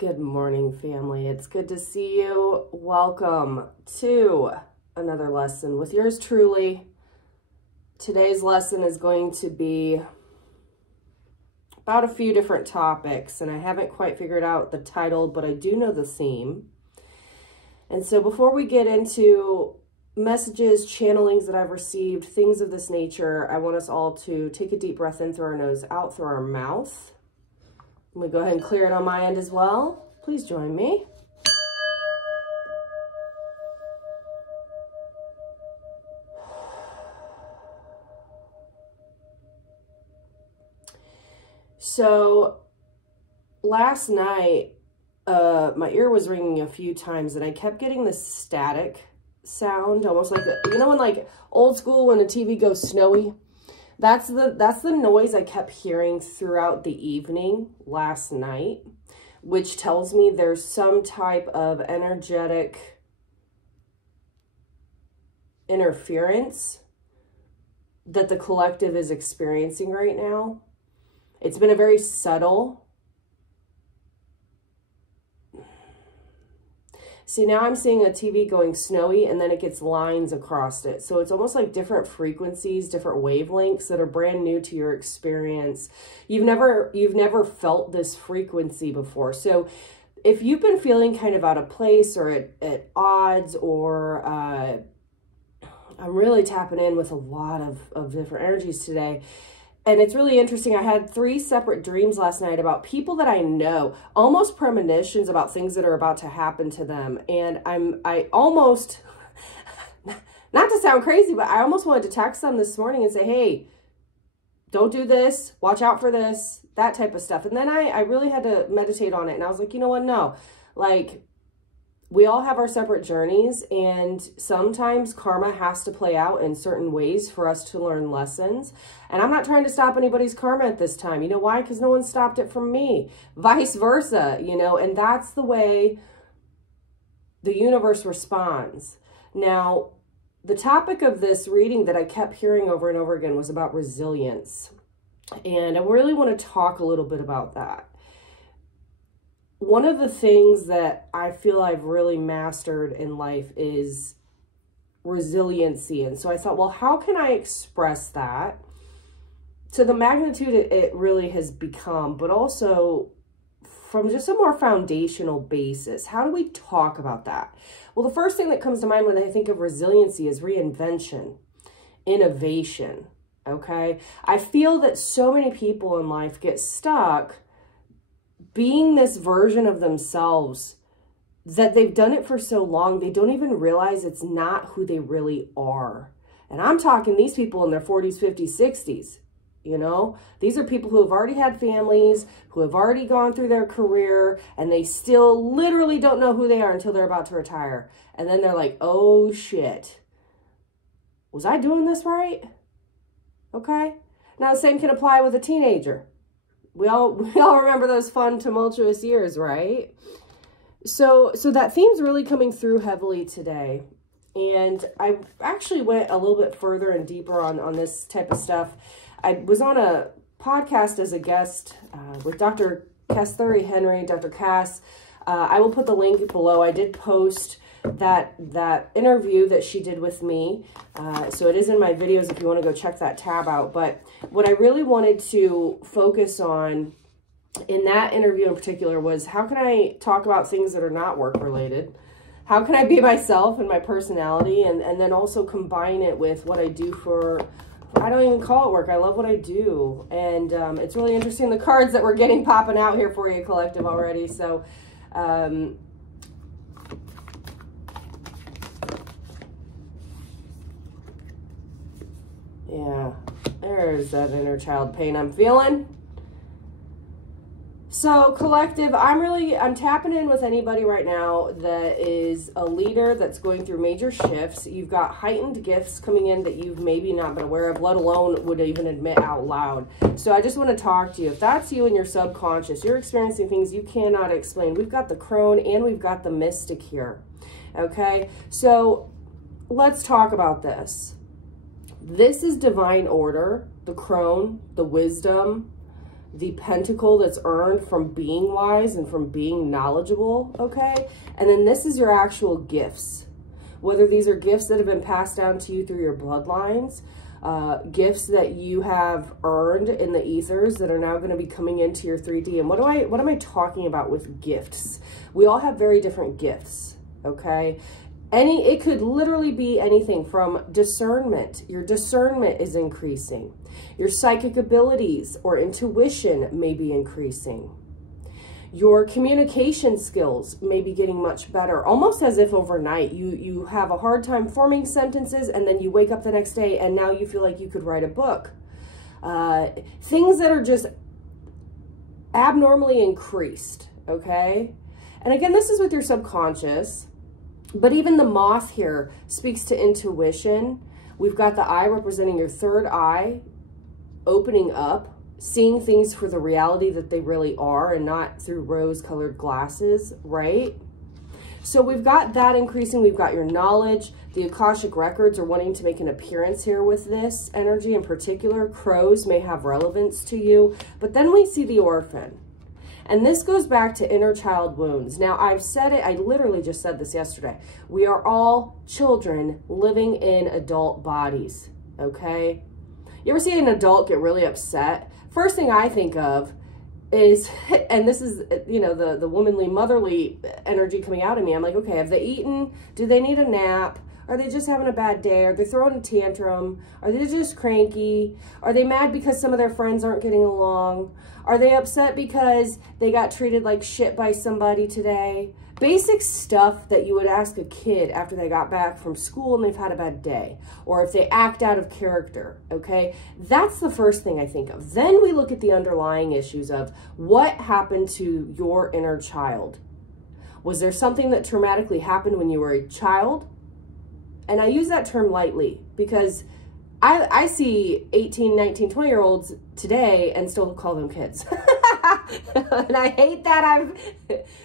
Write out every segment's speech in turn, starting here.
Good morning, family. It's good to see you. Welcome to another lesson with yours truly. Today's lesson is going to be about a few different topics, and I haven't quite figured out the title, but I do know the theme. And so before we get into messages, channelings that I've received, things of this nature, I want us all to take a deep breath in through our nose, out through our mouth. I'm going to go ahead and clear it on my end as well. Please join me. So last night, my ear was ringing a few times and I kept getting this static sound, almost like, you know, when like old school when a TV goes snowy? That's the noise I kept hearing throughout the evening last night, which tells me there's some type of energetic interference that the collective is experiencing right now. It's been a very subtle. See, now I'm seeing a TV going snowy and then it gets lines across it. So it's almost like different frequencies, different wavelengths that are brand new to your experience. You've never felt this frequency before. So if you've been feeling kind of out of place or at odds, or I'm really tapping in with a lot of different energies today. And it's really interesting. I had 3 separate dreams last night about people that I know, almost premonitions about things that are about to happen to them. And I almost, not to sound crazy, but I almost wanted to text them this morning and say, hey, don't do this, watch out for this, that type of stuff. And then I really had to meditate on it. And I was like, you know what? No, like, we all have our separate journeys, and sometimes karma has to play out in certain ways for us to learn lessons. And I'm not trying to stop anybody's karma at this time. You know why? Because no one stopped it from me. Vice versa, you know, and that's the way the universe responds. Now, the topic of this reading that I kept hearing over and over again was about resilience. And I really want to talk a little bit about that. One of the things that I feel I've really mastered in life is resiliency. And so I thought, well, how can I express that to the magnitude it really has become, but also from just a more foundational basis? How do we talk about that? Well, the first thing that comes to mind when I think of resiliency is reinvention, innovation, okay? I feel that so many people in life get stuck being this version of themselves that they've done it for so long, they don't even realize it's not who they really are. And I'm talking these people in their 40s, 50s, 60s, you know? These are people who have already had families, who have already gone through their career, and they still literally don't know who they are until they're about to retire. And then they're like, oh shit, was I doing this right? Okay. Now the same can apply with a teenager. We all remember those fun, tumultuous years, right? So that theme's really coming through heavily today. And I actually went a little bit further and deeper on this type of stuff. I was on a podcast as a guest with Dr. Cass-Thury Henry, Dr. Cass. I will put the link below. I did post that interview that she did with me. So it is in my videos if you want to go check that tab out. But what I really wanted to focus on in that interview in particular was, how can I talk about things that are not work related? How can I be myself and my personality, and then also combine it with what I do for, I don't even call it work. I love what I do. And it's really interesting, the cards that we're getting popping out here for you, collective, already. So yeah, there's that inner child pain I'm feeling. So collective, I'm tapping in with anybody right now that is a leader that's going through major shifts. You've got heightened gifts coming in that you've maybe not been aware of, let alone would even admit out loud. So I just want to talk to you. If that's you in your subconscious, you're experiencing things you cannot explain. We've got the crone and we've got the mystic here. Okay, so let's talk about this. This is divine order, the crone, the wisdom, the pentacle that's earned from being wise and from being knowledgeable, okay? And then this is your actual gifts. Whether these are gifts that have been passed down to you through your bloodlines, gifts that you have earned in the ethers that are now going to be coming into your 3D. And what am I talking about with gifts? We all have very different gifts, okay? It could literally be anything from discernment. Your discernment is increasing. Your psychic abilities or intuition may be increasing. Your communication skills may be getting much better, almost as if overnight you have a hard time forming sentences, and then you wake up the next day and now you feel like you could write a book. Things that are just abnormally increased, okay? And again, this is with your subconscious, but even the moth here speaks to intuition. We've got the eye representing your third eye, opening up, seeing things for the reality that they really are and not through rose-colored glasses, right? So we've got that increasing. We've got your knowledge. The Akashic records are wanting to make an appearance here with this energy in particular. Crows may have relevance to you. But then we see the orphan. And this goes back to inner child wounds. Now, I've said it. I literally just said this yesterday. We are all children living in adult bodies, okay? You ever see an adult get really upset? First thing I think of is, and this is, you know, the womanly, motherly energy coming out of me. I'm like, okay, have they eaten? Do they need a nap? Are they just having a bad day? Are they throwing a tantrum? Are they just cranky? Are they mad because some of their friends aren't getting along? Are they upset because they got treated like shit by somebody today? Basic stuff that you would ask a kid after they got back from school and they've had a bad day, or if they act out of character, okay? That's the first thing I think of. Then we look at the underlying issues of what happened to your inner child. Was there something that traumatically happened when you were a child? And I use that term lightly because I see 18, 19, 20-year-olds today and still call them kids. And I hate that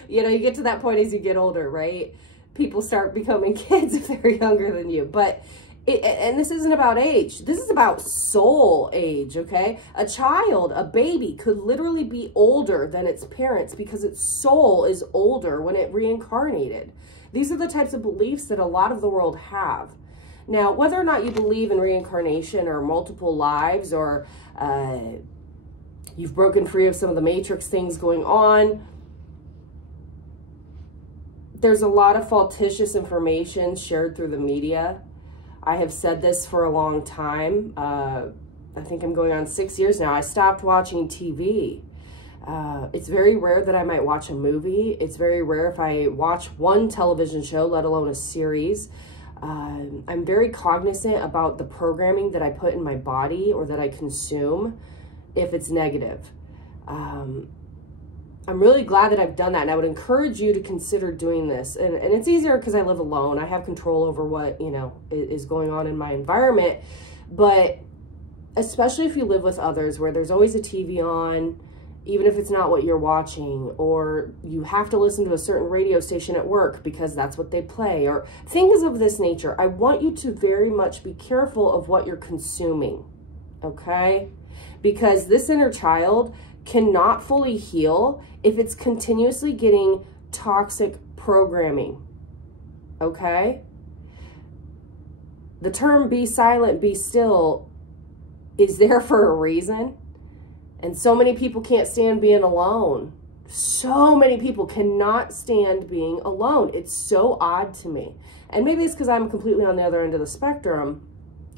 you know, you get to that point as you get older, right? People start becoming kids if they're younger than you. But, and this isn't about age. This is about soul age, okay? A child, a baby, could literally be older than its parents because its soul is older when it reincarnated. These are the types of beliefs that a lot of the world have. Now, whether or not you believe in reincarnation or multiple lives or you've broken free of some of the matrix things going on, there's a lot of faltitious information shared through the media. I have said this for a long time. I think I'm going on 6 years now. I stopped watching TV. It's very rare that I might watch a movie. It's very rare if I watch one television show, let alone a series. I'm very cognizant about the programming that I put in my body or that I consume if it's negative. I'm really glad that I've done that, and I would encourage you to consider doing this. And it's easier because I live alone. I have control over what, you know, is going on in my environment. But especially if you live with others where there's always a TV on, even if it's not what you're watching, or you have to listen to a certain radio station at work because that's what they play, or things of this nature. I want you to very much be careful of what you're consuming, okay? Because this inner child cannot fully heal if it's continuously getting toxic programming, okay? The term be silent, be still is there for a reason. And so many people can't stand being alone. So many people cannot stand being alone. It's so odd to me. And maybe it's because I'm completely on the other end of the spectrum.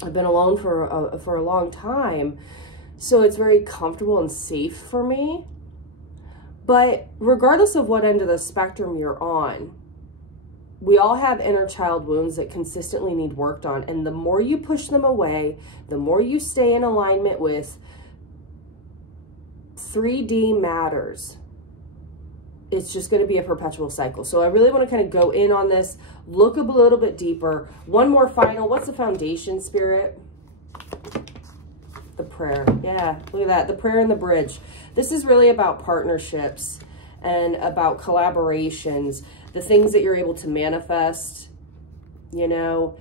I've been alone for a long time. So it's very comfortable and safe for me. But regardless of what end of the spectrum you're on, we all have inner child wounds that consistently need worked on. And the more you push them away, the more you stay in alignment with 3D matters, it's just going to be a perpetual cycle. So I really want to kind of go in on this, look a little bit deeper. One more final, what's the foundation, Spirit? The prayer. Yeah, look at that. The prayer and the bridge. This is really about partnerships and about collaborations, the things that you're able to manifest, you know.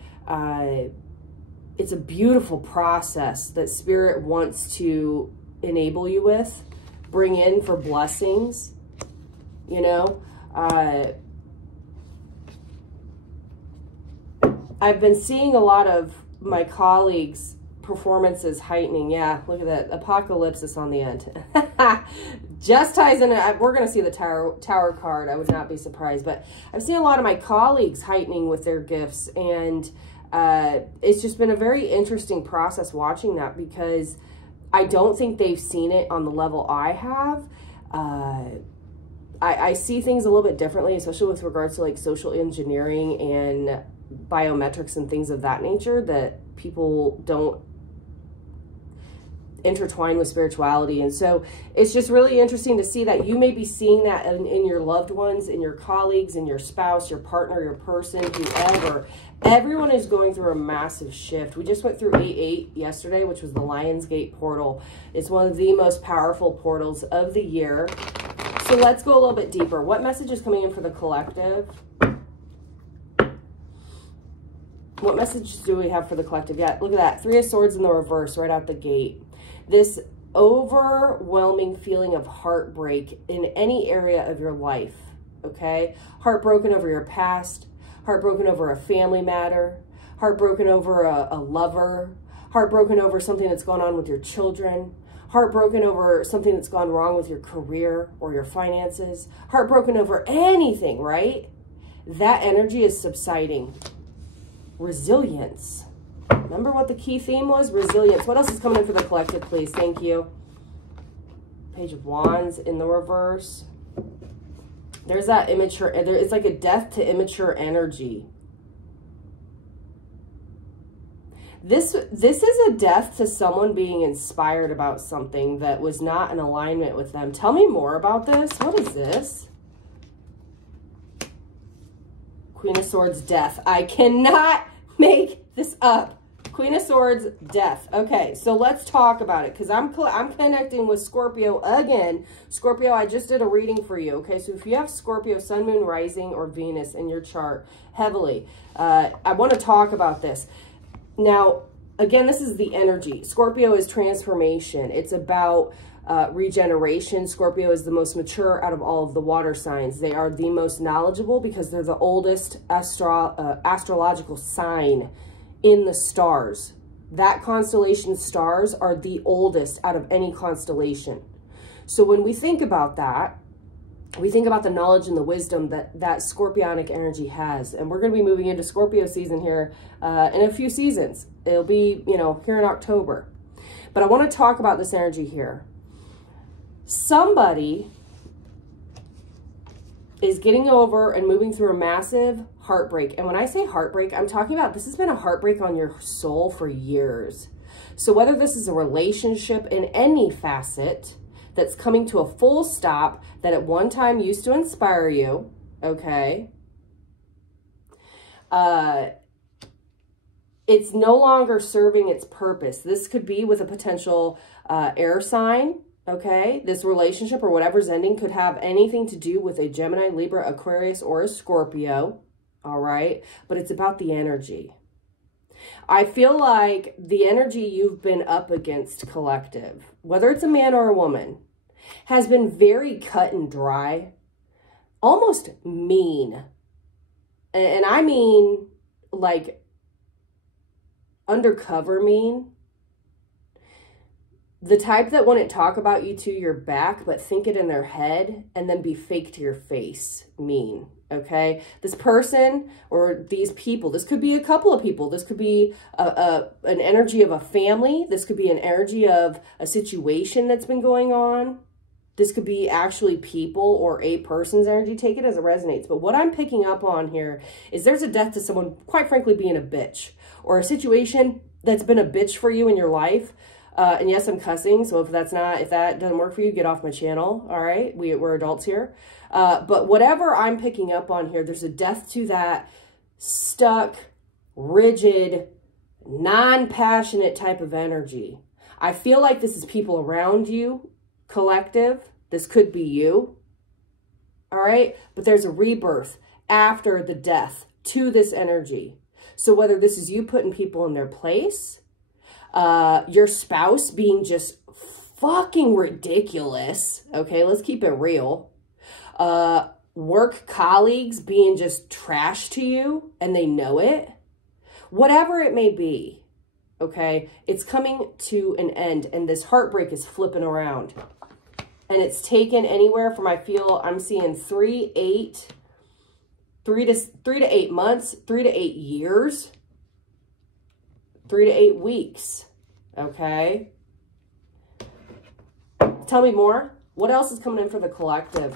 It's a beautiful process that Spirit wants to enable you with. bring in for blessings, you know. I've been seeing a lot of my colleagues' performances heightening. Yeah, look at that. Apocalypsis on the end. Just ties in. We're going to see the tower card. I would not be surprised. But I've seen a lot of my colleagues heightening with their gifts. And it's just been a very interesting process watching that, because I don't think they've seen it on the level I have. I see things a little bit differently, especially with regards to like social engineering and biometrics and things of that nature, that people don't intertwine with spirituality. And so it's just really interesting to see that you may be seeing that in your loved ones, in your colleagues, in your spouse, your partner, your person, whoever. Everyone is going through a massive shift. We just went through 8/8 yesterday, which was the Lionsgate portal. It's one of the most powerful portals of the year. So let's go a little bit deeper. What message is coming in for the collective? What message do we have for the collective? Yeah, look at that. 3 of Swords in the reverse right out the gate. This overwhelming feeling of heartbreak in any area of your life, okay? Heartbroken over your past, heartbroken over a family matter, heartbroken over a lover, heartbroken over something that's gone on with your children, heartbroken over something that's gone wrong with your career or your finances, heartbroken over anything, right? That energy is subsiding. Resilience. Remember what the key theme was? Resilience. What else is coming in for the collective, please? Thank you. Page of Wands in the reverse. There's that immature, it's like a death to immature energy. This is a death to someone being inspired about something that was not in alignment with them. Tell me more about this. What is this? Queen of Swords, death. I cannot make this up. Queen of Swords, death. Okay, so let's talk about it, because I'm connecting with Scorpio again. Scorpio, I just did a reading for you. Okay, so if you have Scorpio, Sun, Moon, Rising, or Venus in your chart heavily, I want to talk about this. Now, again, this is the energy. Scorpio is transformation. It's about regeneration. Scorpio is the most mature out of all of the water signs. They are the most knowledgeable because they're the oldest astrological sign in the stars. That constellation stars are the oldest out of any constellation. So when we think about that, we think about the knowledge and the wisdom that Scorpionic energy has. And we're going to be moving into Scorpio season here in a few seasons. It'll be, you know, here in October. But I want to talk about this energy here. Somebody is getting over and moving through a massive heartbreak. And when I say heartbreak, I'm talking about this has been a heartbreak on your soul for years. So whether this is a relationship in any facet that's coming to a full stop, that at one time used to inspire you, okay? It's no longer serving its purpose. This could be with a potential air sign, okay? This relationship or whatever's ending could have anything to do with a Gemini, Libra, Aquarius, or a Scorpio, all right? But it's about the energy. I feel like the energy you've been up against, collective, whether it's a man or a woman, has been very cut and dry, almost mean. And I mean, like, undercover mean. The type that wouldn't talk about you to your back, but think it in their head and then be fake to your face mean, okay? This person or these people, this could be a couple of people. This could be an energy of a family. This could be an energy of a situation that's been going on. This could be actually people or a person's energy. Take it as it resonates. But what I'm picking up on here is there's a death to someone, quite frankly, being a bitch, or a situation that's been a bitch for you in your life. And yes, I'm cussing. So if that doesn't work for you, get off my channel. All right. We're adults here. But whatever I'm picking up on here, there's a death to that stuck, rigid, non-passionate type of energy. I feel like this is people around you, collective. This could be you. All right. But there's a rebirth after the death to this energy. So whether this is you putting people in their place, your spouse being just fucking ridiculous. Okay, let's keep it real. Work colleagues being just trash to you and they know it. Whatever it may be, okay, it's coming to an end and this heartbreak is flipping around. And it's taken anywhere from, I'm seeing 3 to 8 months, 3 to 8 years, 3 to 8 weeks, okay? Tell me more. What else is coming in for the collective?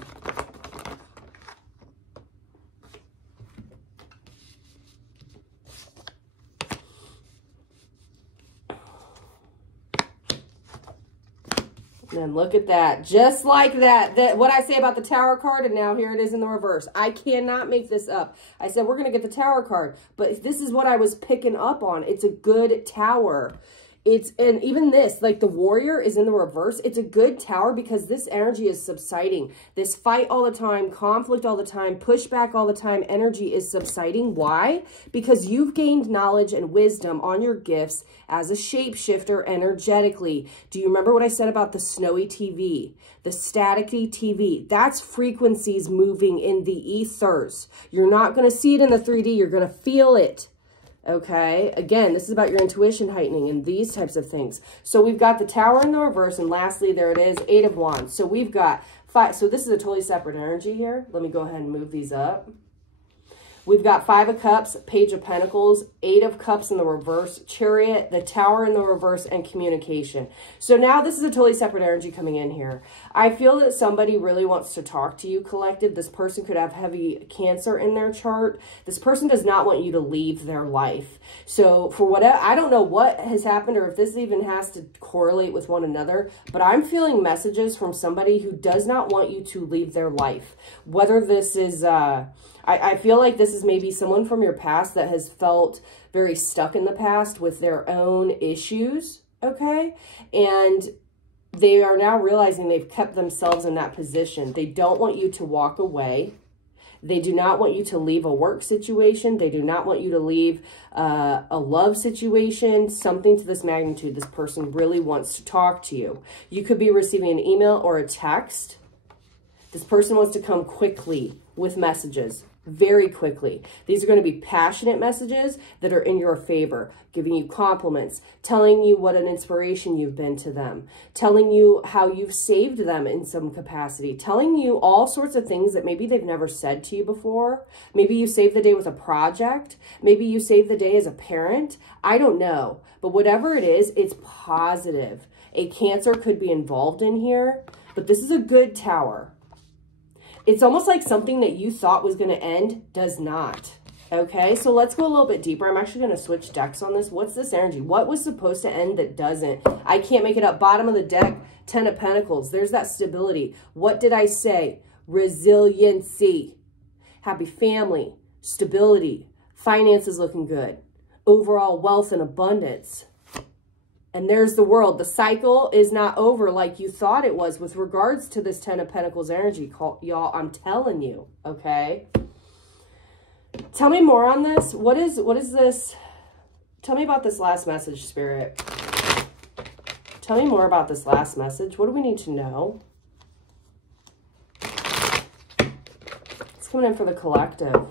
And look at that. Just like that. What I say about the Tower card, and now here it is in the reverse. I cannot make this up. I said we're going to get the Tower card, but this is what I was picking up on. It's a good Tower. And even this, like the Warrior is in the reverse. It's a good Tower because this energy is subsiding. This fight all the time, conflict all the time, pushback all the time, energy is subsiding. Why? Because you've gained knowledge and wisdom on your gifts as a shapeshifter energetically. Do you remember what I said about the snowy TV? The staticky TV? That's frequencies moving in the ethers. You're not going to see it in the 3D. You're going to feel it. Okay, again, this is about your intuition heightening and these types of things. So we've got the Tower in the reverse, and lastly, there it is, 8 of Wands. So we've got 5. So this is a totally separate energy here. Let me go ahead and move these up. We've got 5 of Cups, Page of Pentacles, 8 of Cups in the reverse, Chariot, the Tower in the reverse, and communication. So now this is a totally separate energy coming in here. I feel that somebody really wants to talk to you, collective. This person could have heavy Cancer in their chart. This person does not want you to leave their life. So for whatever, I don't know what has happened or if this even has to correlate with one another, but I'm feeling messages from somebody who does not want you to leave their life. Whether this is, I feel like this is maybe someone from your past that has felt very stuck in the past with their own issues, okay? And they are now realizing they've kept themselves in that position. They don't want you to walk away. They do not want you to leave a work situation. They do not want you to leave a love situation, something to this magnitude. This person really wants to talk to you. You could be receiving an email or a text. This person wants to come quickly with messages. Very quickly. These are going to be passionate messages that are in your favor, giving you compliments, telling you what an inspiration you've been to them, telling you how you've saved them in some capacity, telling you all sorts of things that maybe they've never said to you before. Maybe you saved the day with a project. Maybe you saved the day as a parent. I don't know. But whatever it is, it's positive. A Cancer could be involved in here, but this is a good Tower. It's almost like something that you thought was going to end does not. Okay, so let's go a little bit deeper. I'm actually going to switch decks on this. What's this energy? What was supposed to end that doesn't? I can't make it up. Bottom of the deck, 10 of Pentacles. There's that stability. What did I say? Resiliency. Happy family. Stability. Finances looking good. Overall wealth and abundance. And there's the World. The cycle is not over like you thought it was with regards to this 10 of Pentacles energy, y'all. I'm telling you, okay? Tell me more on this. What is this? Tell me about this last message, Spirit. Tell me more about this last message. What do we need to know? It's coming in for the collective.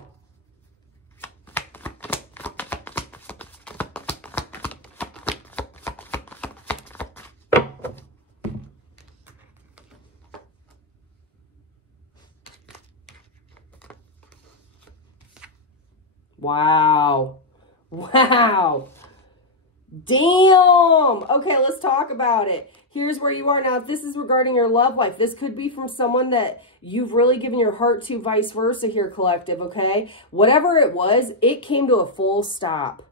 Wow. Wow. Damn. Okay, let's talk about it. Here's where you are now. If this is regarding your love life, this could be from someone that you've really given your heart to, vice versa here, collective, okay? Whatever it was, it came to a full stop.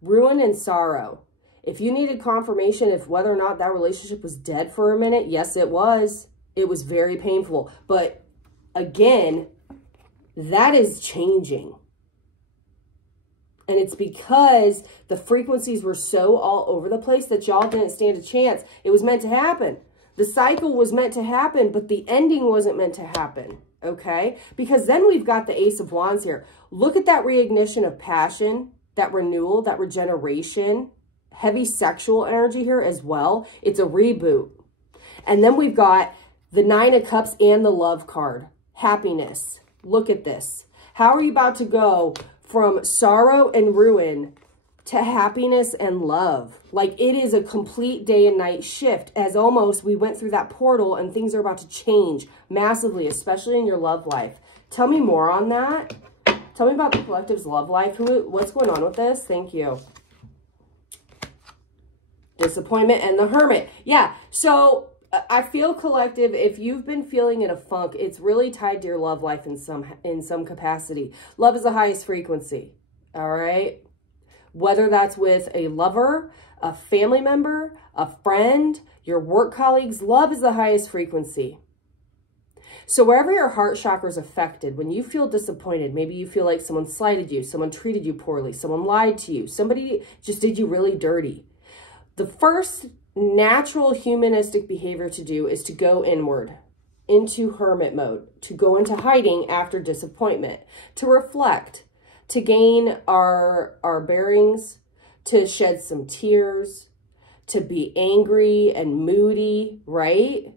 Ruin and sorrow. If you needed confirmation if whether or not that relationship was dead for a minute, yes, it was. It was very painful. But again, that is changing. And it's because the frequencies were so all over the place that y'all didn't stand a chance. It was meant to happen. The cycle was meant to happen, but the ending wasn't meant to happen, okay? Because then we've got the Ace of Wands here. Look at that reignition of passion, that renewal, that regeneration, heavy sexual energy here as well. It's a reboot. And then we've got the 9 of Cups and the Love card. Happiness. Look at this. How are you about to go from sorrow and ruin to happiness and love? Like, it is a complete day and night shift, as almost we went through that portal and things are about to change massively, especially in your love life. Tell me more on that. Tell me about the collective's love life. What's going on with this? Thank you. Disappointment and the Hermit. Yeah, so I feel, collective, if you've been feeling in a funk, it's really tied to your love life in some capacity. Love is the highest frequency, all right? Whether that's with a lover, a family member, a friend, your work colleagues, love is the highest frequency. So wherever your heart chakra is affected, when you feel disappointed, maybe you feel like someone slighted you, someone treated you poorly, someone lied to you, somebody just did you really dirty. The first natural humanistic behavior to do is to go inward, into hermit mode, to go into hiding after disappointment, to reflect, to gain our bearings, to shed some tears, to be angry and moody, right?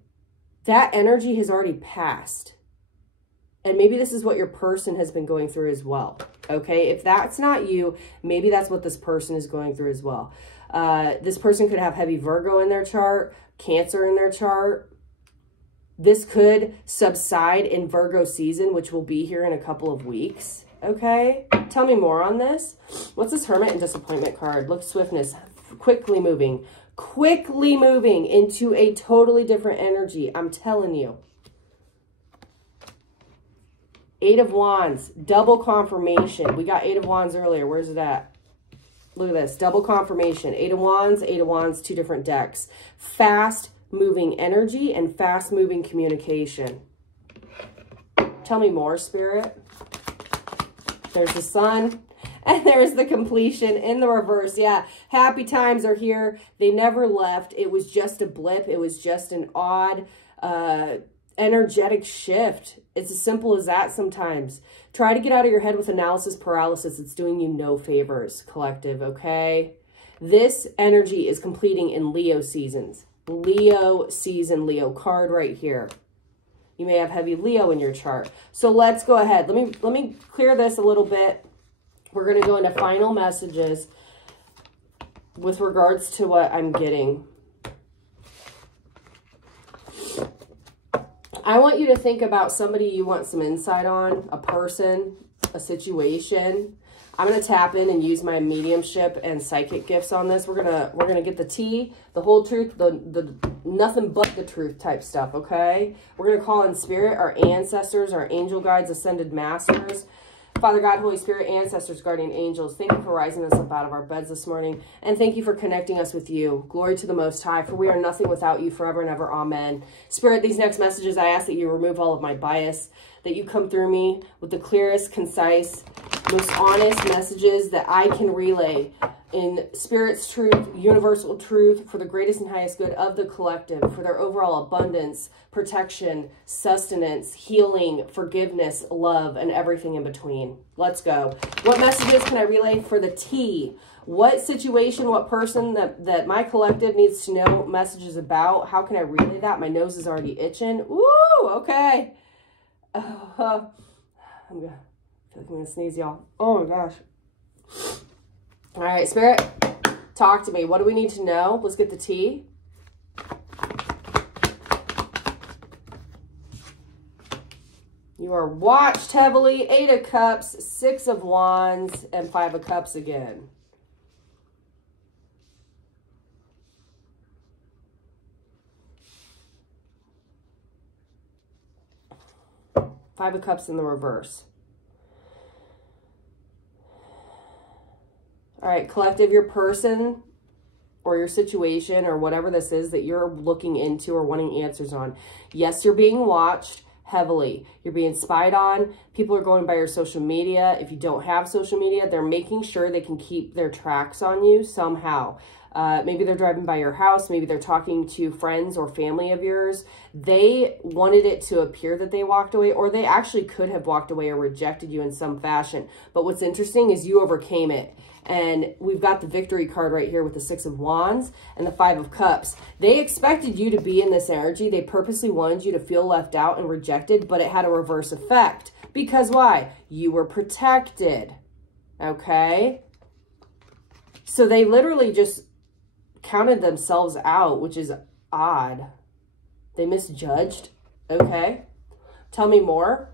That energy has already passed. And maybe this is what your person has been going through as well, okay? If that's not you, maybe that's what this person is going through as well. This person could have heavy Virgo in their chart, Cancer in their chart. This could subside in Virgo season, which will be here in a couple of weeks, okay? Tell me more on this. What's this Hermit and Disappointment card? Look, swiftness, quickly moving into a totally different energy. I'm telling you. 8 of Wands, double confirmation. We got 8 of Wands earlier. Where's it at? Look at this, double confirmation. 8 of Wands, 2 different decks. Fast moving energy and fast moving communication. Tell me more, Spirit. There's the Sun. And there's the completion in the reverse. Yeah, happy times are here. They never left. It was just a blip. It was just an odd energetic shift. It's as simple as that sometimes. Try to get out of your head with analysis paralysis. It's doing you no favors, collective, okay? This energy is completing in Leo seasons. Leo season, Leo card right here. You may have heavy Leo in your chart. So let's go ahead. Let me clear this a little bit. We're going to go into final messages with regards to what I'm getting. I want you to think about somebody you want some insight on, a person, a situation. I'm going to tap in and use my mediumship and psychic gifts on this. We're going to get the tea, the whole truth, the nothing but the truth type stuff, okay? We're going to call in spirit, our ancestors, our angel guides, ascended masters. Father God, Holy Spirit, ancestors, guardian angels, thank you for rising us up out of our beds this morning. And thank you for connecting us with you. Glory to the Most High, for we are nothing without you forever and ever. Amen. Spirit, these next messages, I ask that you remove all of my bias, that you come through me with the clearest, concise, most honest messages that I can relay in Spirit's truth, universal truth, for the greatest and highest good of the collective, for their overall abundance, protection, sustenance, healing, forgiveness, love, and everything in between. Let's go. What messages can I relay for the tea? What situation, what person that my collective needs to know messages about? How can I relay that? My nose is already itching. Ooh, okay. I feel like I'm going to sneeze, y'all. Oh, my gosh. All right, Spirit, talk to me. What do we need to know? Let's get the tea. You are watched heavily. 8 of Cups, 6 of Wands, and 5 of Cups again. Five of Cups in the reverse. All right, collective, your person or your situation or whatever this is that you're looking into or wanting answers on. Yes, you're being watched heavily. You're being spied on. People are going by your social media. If you don't have social media, they're making sure they can keep their tracks on you somehow. Maybe they're driving by your house. Maybe they're talking to friends or family of yours. They wanted it to appear that they walked away, or they actually could have walked away or rejected you in some fashion. But what's interesting is you overcame it. And we've got the victory card right here with the 6 of Wands and the 5 of Cups. They expected you to be in this energy. They purposely wanted you to feel left out and rejected, but it had a reverse effect. Because why? You were protected. Okay? So they literally just counted themselves out, which is odd. They misjudged. Okay? Tell me more.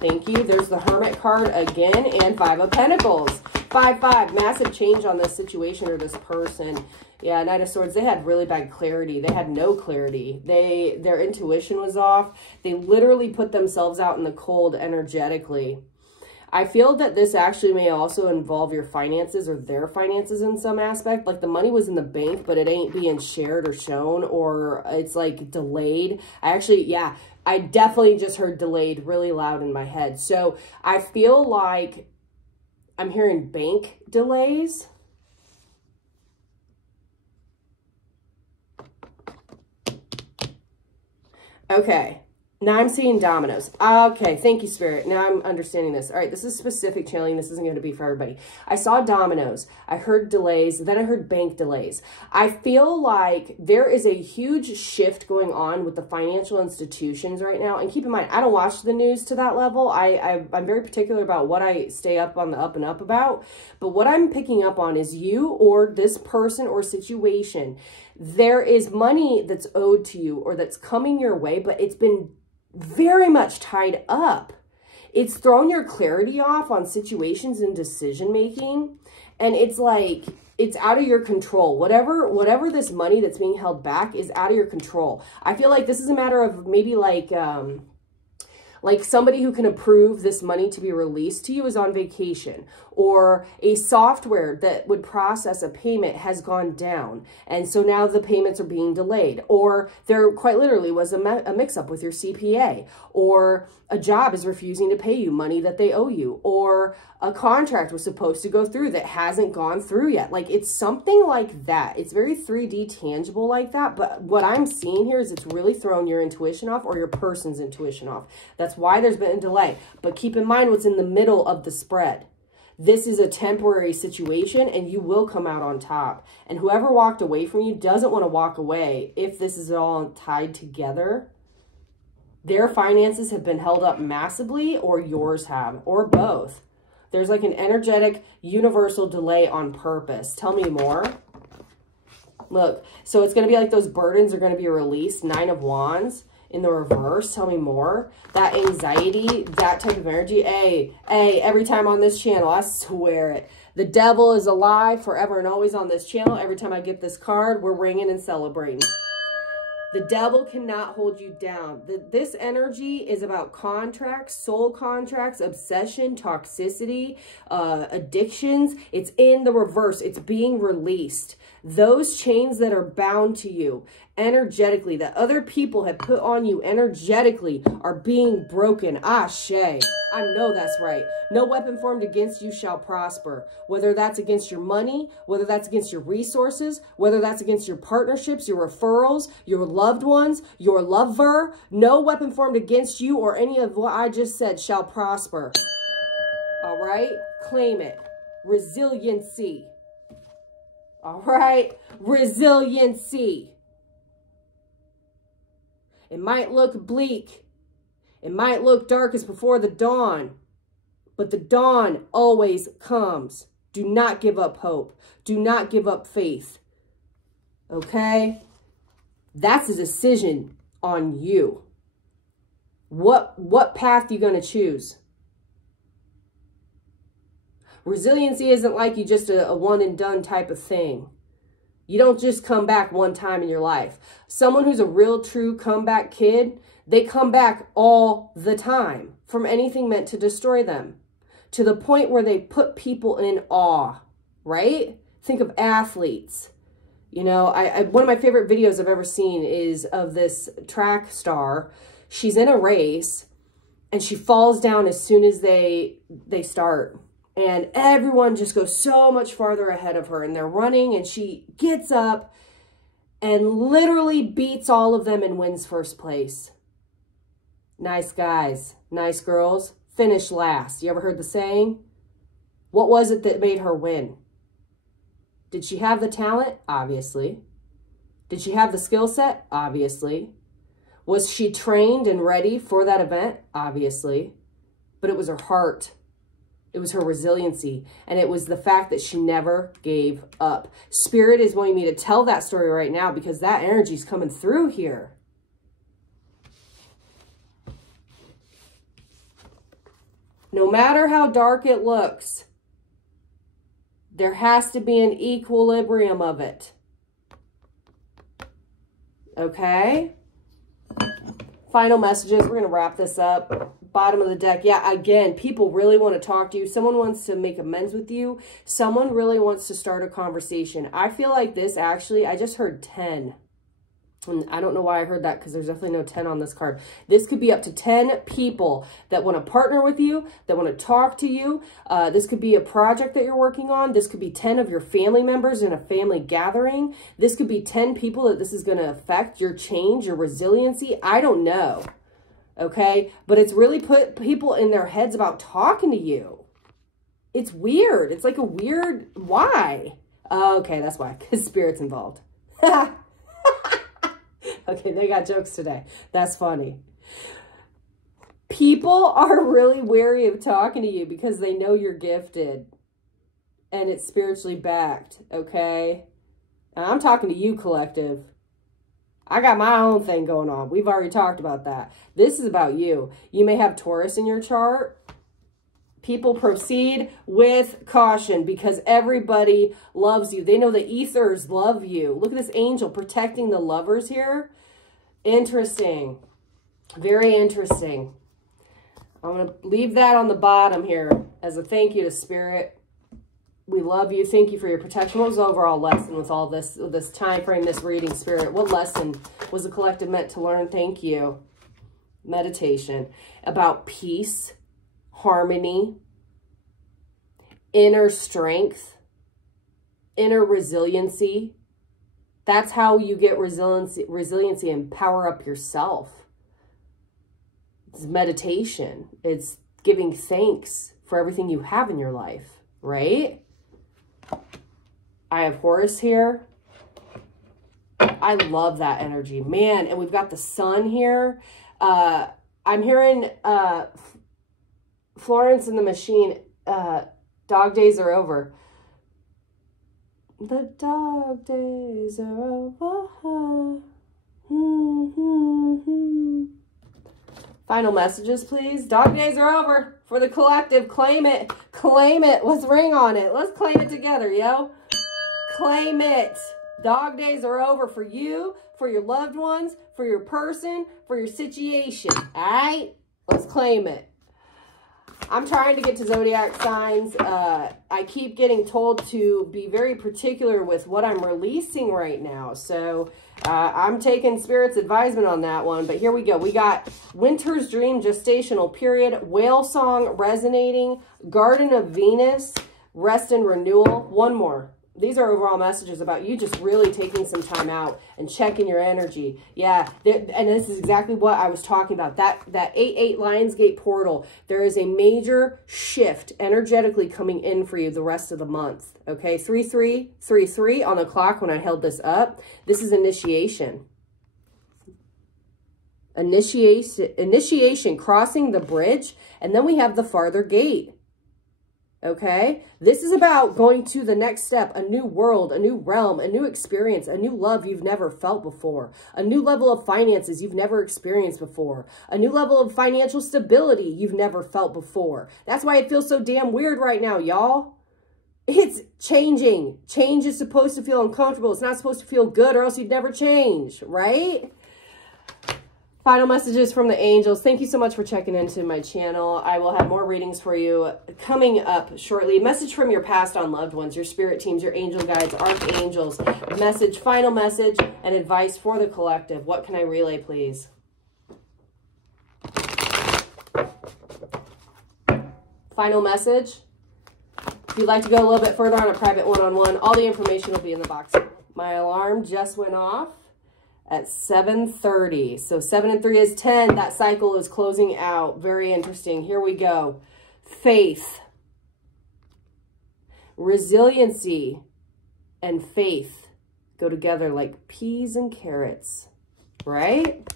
Thank you. There's the Hermit card again and 5 of Pentacles. 5-5, massive change on this situation or this person. Yeah, Knight of Swords, they had really bad clarity. They had no clarity. Their intuition was off. They literally put themselves out in the cold energetically. I feel that this actually may also involve your finances or their finances in some aspect. Like the money was in the bank, but it ain't being shared or shown, or it's like delayed. I definitely just heard delayed really loud in my head. So I feel like I'm hearing bank delays. Okay. Now I'm seeing dominoes. Okay, thank you, Spirit. Now I'm understanding this. All right, this is specific channeling. This isn't going to be for everybody. I saw dominoes. I heard delays. Then I heard bank delays. I feel like there is a huge shift going on with the financial institutions right now. And keep in mind, I don't watch the news to that level. I'm very particular about what I stay up on the up and up about. But what I'm picking up on is you or this person or situation. There is money that's owed to you or that's coming your way, but it's been very much tied up. It's thrown your clarity off on situations and decision making, and it's like it's out of your control. Whatever this money that's being held back is out of your control. I feel like this is a matter of maybe like somebody who can approve this money to be released to you is on vacation, or a software that would process a payment has gone down. And so now the payments are being delayed, or there quite literally was a mix-up with your CPA, or a job is refusing to pay you money that they owe you, or a contract was supposed to go through that hasn't gone through yet. Like it's something like that. It's very 3D tangible like that. But what I'm seeing here is it's really thrown your intuition off or your person's intuition off. That's why there's been a delay. But keep in mind what's in the middle of the spread. This is a temporary situation and you will come out on top. And whoever walked away from you doesn't want to walk away if this is all tied together. Their finances have been held up massively, or yours have, or both. There's like an energetic universal delay on purpose. Tell me more. Look, so it's going to be like those burdens are going to be released. 9 of Wands in the reverse. Tell me more. That anxiety, that type of energy. Hey, every time on this channel, I swear it. The devil is alive forever and always on this channel. Every time I get this card, we're ringing and celebrating. The devil cannot hold you down. This energy is about contracts, soul contracts, obsession, toxicity, addictions. It's in the reverse. It's being released. Those chains that are bound to you energetically, that other people have put on you energetically, are being broken. Ashe. I know that's right. No weapon formed against you shall prosper. Whether that's against your money, whether that's against your resources, whether that's against your partnerships, your referrals, your loved ones, your lover, no weapon formed against you or any of what I just said shall prosper. All right? Claim it. Resiliency. All right? Resiliency. It might look bleak. It might look dark as before the dawn, but the dawn always comes. Do not give up hope. Do not give up faith. Okay? That's a decision on you. What path you going to choose? Resiliency isn't like you just a one and done type of thing. You don't just come back one time in your life. Someone who's a real true comeback kid, they come back all the time from anything meant to destroy them, to the point where they put people in awe, right? Think of athletes. You know, one of my favorite videos I've ever seen is of this track star. She's in a race and she falls down as soon as they start. And everyone just goes so much farther ahead of her, and they're running, and she gets up and literally beats all of them and wins first place. Nice guys, nice girls, finish last. You ever heard the saying? What was it that made her win? Did she have the talent? Obviously. Did she have the skill set? Obviously. Was she trained and ready for that event? Obviously. But it was her heart. It was her resiliency. And it was the fact that she never gave up. Spirit is wanting me to tell that story right now because that energy is coming through here. No matter how dark it looks, there has to be an equilibrium of it. Okay? Final messages. We're going to wrap this up. Bottom of the deck. Yeah, again, people really want to talk to you. Someone wants to make amends with you. Someone really wants to start a conversation. I feel like this actually, I just heard 10. And I don't know why I heard that because there's definitely no 10 on this card. This could be up to 10 people that want to partner with you, that want to talk to you. This could be a project that you're working on. This could be 10 of your family members in a family gathering. This could be 10 people that this is going to affect your change, your resiliency. I don't know. Okay? But it's really put people in their heads about talking to you. It's weird. It's like a weird, why? Okay, that's why. Because Spirit's involved. Okay, they got jokes today. That's funny. People are really wary of talking to you because they know you're gifted and it's spiritually backed, okay? And I'm talking to you, collective. I got my own thing going on. We've already talked about that. This is about you. You may have Taurus in your chart. People proceed with caution because everybody loves you. They know the ethers love you. Look at this angel protecting the lovers here. Interesting. Very interesting. I'm going to leave that on the bottom here as a thank you to Spirit. We love you. Thank you for your protection. What was the overall lesson with all this time frame, this reading, Spirit? What lesson was the collective meant to learn? Thank you. Meditation. About peace, harmony, inner strength, inner resiliency. That's how you get resiliency and power up yourself. It's meditation. It's giving thanks for everything you have in your life, right? I have Horus here. I love that energy, man. And we've got the sun here. I'm hearing Florence and the Machine. Dog days are over. The dog days are over. Final messages, please. Dog days are over for the collective. Claim it. Claim it. Let's ring on it. Let's claim it together, yo. Claim it. Dog days are over for you, for your loved ones, for your person, for your situation. All right? Let's claim it. I'm trying to get to zodiac signs. I keep getting told to be very particular with what I'm releasing right now. So I'm taking Spirit's advisement on that one. But here we go. We got Winter's Dream, Gestational Period, Whale Song, Resonating, Garden of Venus, Rest and Renewal. One more. These are overall messages about you just really taking some time out and checking your energy. Yeah, and this is exactly what I was talking about. That 8-8 Lionsgate portal, there is a major shift energetically coming in for you the rest of the month. Okay, 3333 on the clock when I held this up. This is initiation. Initiation, crossing the bridge, and then we have the farther gate. Okay, this is about going to the next step, a new world, a new realm, a new experience, a new love you've never felt before, a new level of finances you've never experienced before, a new level of financial stability you've never felt before. That's why it feels so damn weird right now, y'all. It's changing. Change is supposed to feel uncomfortable. It's not supposed to feel good or else you'd never change, right? Final messages from the angels. Thank you so much for checking into my channel. I will have more readings for you coming up shortly. Message from your past on loved ones, your spirit teams, your angel guides, archangels. Message, final message, and advice for the collective. What can I relay, please? Final message. If you'd like to go a little bit further on a private one-on-one, all the information will be in the box. My alarm just went off at 7:30. So 7 and 3 is 10. That cycle is closing out. Very interesting. Here we go. Faith, resiliency, and faith go together like peas and carrots, right?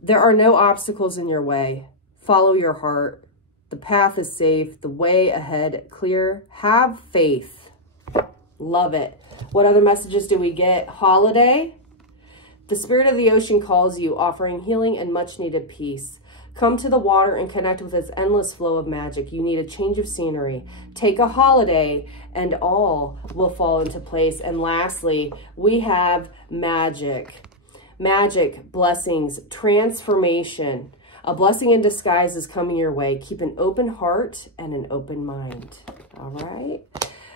There are no obstacles in your way. Follow your heart. The path is safe. The way ahead clear. Have faith. Love it. What other messages do we get? Holiday. The spirit of the ocean calls you, offering healing and much needed peace. Come to the water and connect with its endless flow of magic. You need a change of scenery. Take a holiday and all will fall into place. And lastly, we have magic. Magic, blessings, transformation. A blessing in disguise is coming your way. Keep an open heart and an open mind. All right.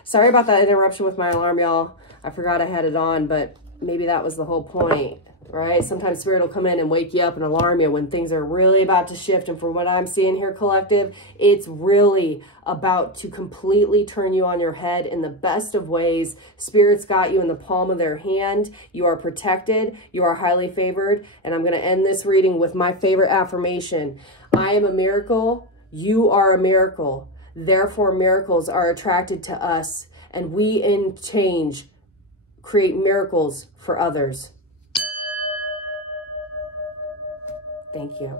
Sorry about that interruption with my alarm, y'all. I forgot I had it on, but maybe that was the whole point, right? Sometimes spirit will come in and wake you up and alarm you when things are really about to shift. And for what I'm seeing here, collective, it's really about to completely turn you on your head in the best of ways. Spirit's got you in the palm of their hand. You are protected. You are highly favored. And I'm going to end this reading with my favorite affirmation. I am a miracle. You are a miracle. Therefore, miracles are attracted to us. And we, in change, create miracles for others. Thank you.